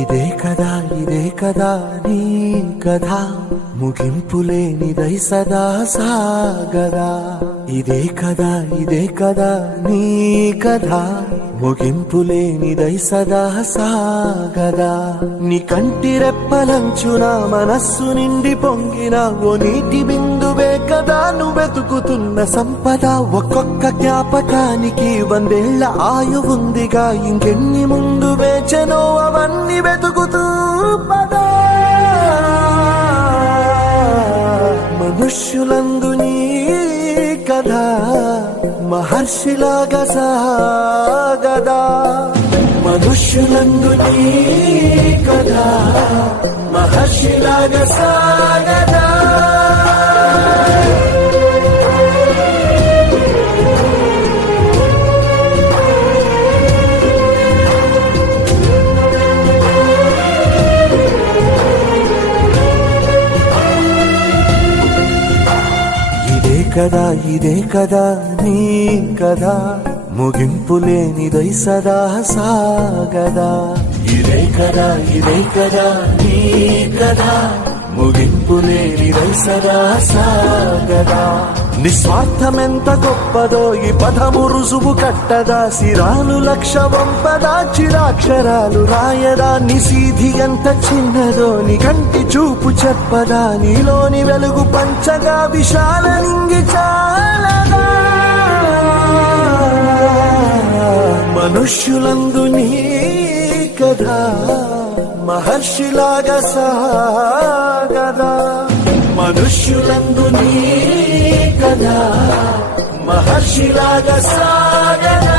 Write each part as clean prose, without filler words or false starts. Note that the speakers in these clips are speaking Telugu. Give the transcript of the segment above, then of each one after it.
ఇదే కదా నీ కథ ముగింపులేనిదై సదా సాగదా. ఇదే కదా నీ కథ ముగింపులేనిదై సదా సాగదా. నీ కంటి రెప్పలంచున మనస్సు నిండి పొంగిన ఓ నీటి బిందువే కదా నువ్వెతుకుతున్న సంపద. ఒక్కొక్క జ్ఞాపకానికి 100 ఏళ్ల ఆయువుందిగా, ఇంకెన్ని ముందు వేచనో అవన్నీ వెతుకుతూ పదా. మనుష్యులందు నీ కథ మహర్షిలాగా సాగదా. మనుష్యులందు నీ కథ మహర్షిలాగా సాగదా. ఇదే కదా నీ కదా ముగింపులేనిదై సదా సాగదా. ఇదే కదా నీ కదా ముగింపులేనిదై సదా సాగదా. నిస్వార్థమెంత గొప్పదో ఈ పదము రుజువు కట్టదా. సిరాలు 1,00,000 వంపదా, చిరాక్షరాలు రాయదా. నిశీధి ఎంత చిన్నదో నీ కంటి చూపు చెప్పదా. నీలోని వెలుగు పంచగా విశాల నింగి చాలదా. మనుష్యులందు నీ కథ మహర్షిలాగా సాగదా. మనుష్యులందు నీ కథ మహర్షిలాగా సాగదా.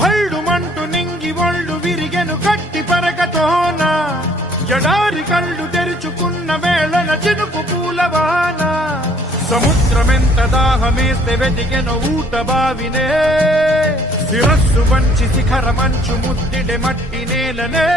భళ్ళుమంటూ నింగి ఒళ్ళు విరిగెను గట్టి పరకతోన. ఎడారి కళ్ళు తెరుచుకున్న వేళన చినుకు పూలవాన. సముద్రమెంత దాహమేస్తే వెతికెను ఊట బావినే. శిరస్సు వంచి శిఖర మంచు ముద్దిడె మట్టి నేలనే.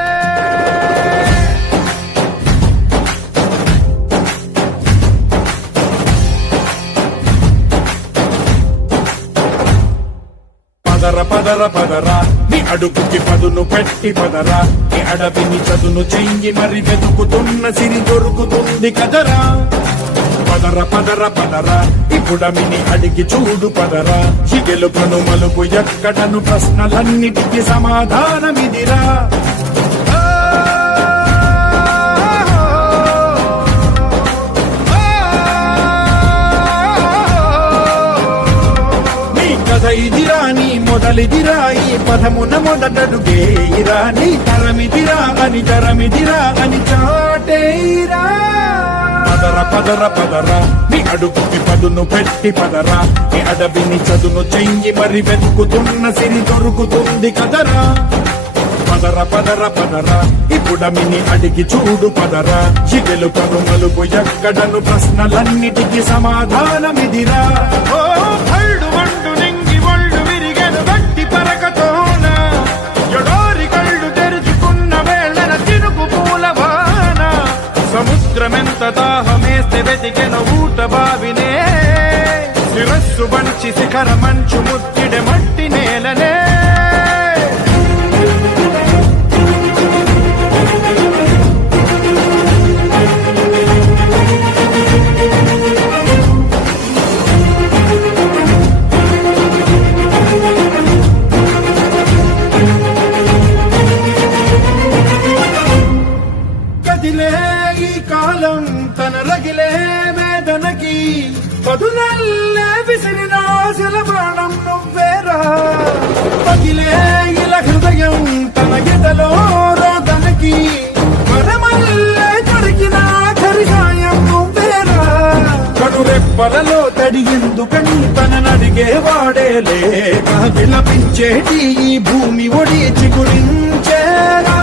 పదరా నీ అడుగుకి పదును పెట్టి పదరా. నీ అడవిని చదును చెయ్యి మరి వెతుకుతున్న సిరి దొరుకుతుంది కదరా. పదరా ఇప్పుడమిని అడిగి చూడు పదరా. గెలుపను మలుపు ఎక్కడను ప్రశ్నలన్నిటికీ సమాధానమిదిరా. ఇదిరా నీ మొదలిదిరా, ఈ పదమున మొదటడుగేయిరా. నీ తరమిదిరా అని చాటేయిరా. పదరా నీ అడుగుకి పదును పెట్టి పదరా. నీ అడవిని చదును చెయ్యి మరి వెతుకుతున్న సిరి దొరుకుతుంది కదరా. పదరా ఇప్పుడమిని అడిగి చూడు పదరా. గెలుపను మలుపు ఎక్కడను ప్రశ్నలన్నిటికీ సమాధానమిదిరా. సముద్రమెంత దాహమేస్తే వెతికెను ఊట బావినే. శిరస్సు వంచి శిఖర మంచు ముద్దిడె మట్టి నేలనే. కదిలే ఈ కాలం తన రగిలే వేదనకి పదునల్లే విసిరిన ఆశల బాణం నువ్వేరా పగిలే ఇలా హృదయం తన ఎదలో రోదనకి మరమల్లే దొరికిన ఆఖరి సాయం నువ్వేరా కడురెప్పలలో తడి ఎందుకని తననడిగే వాడే లేక విలపించేటి ఈ భూమి ఒడి చిగురించేరా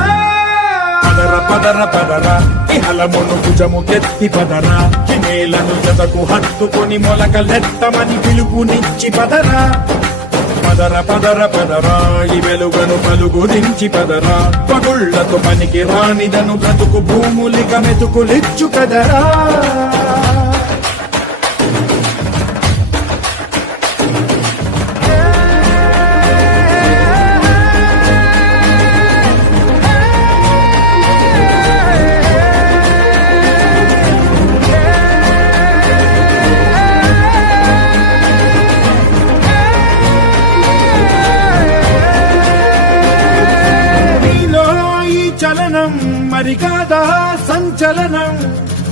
పదర పదర పదర ఇహలమును భుజము కెత్తి పదరా ఈ నేలను జతకు హత్తుకొని మొలకలెత్తమని పిలుపునిచ్చి పదరా పదర పదర పదరా ఈ వెలుగను పలుగురించి పదరా పగుళ్లతో పనికి రానిదను బ్రతుకు భూములిక మెతుకులిచ్చు కదరా చలనం మరి కాదా సంచలనం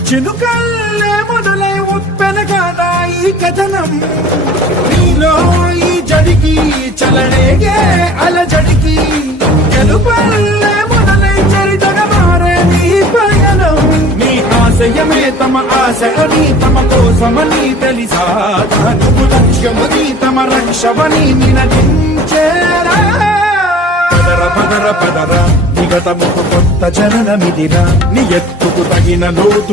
చినుకల్లే మొదలై ఉప్పెన కాదా ఈ కథనం నీలో ఈ జడికి చలనేగే అలజడికి గెలుపల్లే మొదలై చరితగా మారే నీ పయనం నీ ఆశయమే తమ ఆశ అని తమ కోసమని తెలిసా నువ్వు లక్ష్యమని తమ రక్షమని నినదించేరా పదర పదర పదర నిగతముకు కొత్త జననమిదిరా నీ ఎత్తుకు తగిన లోతు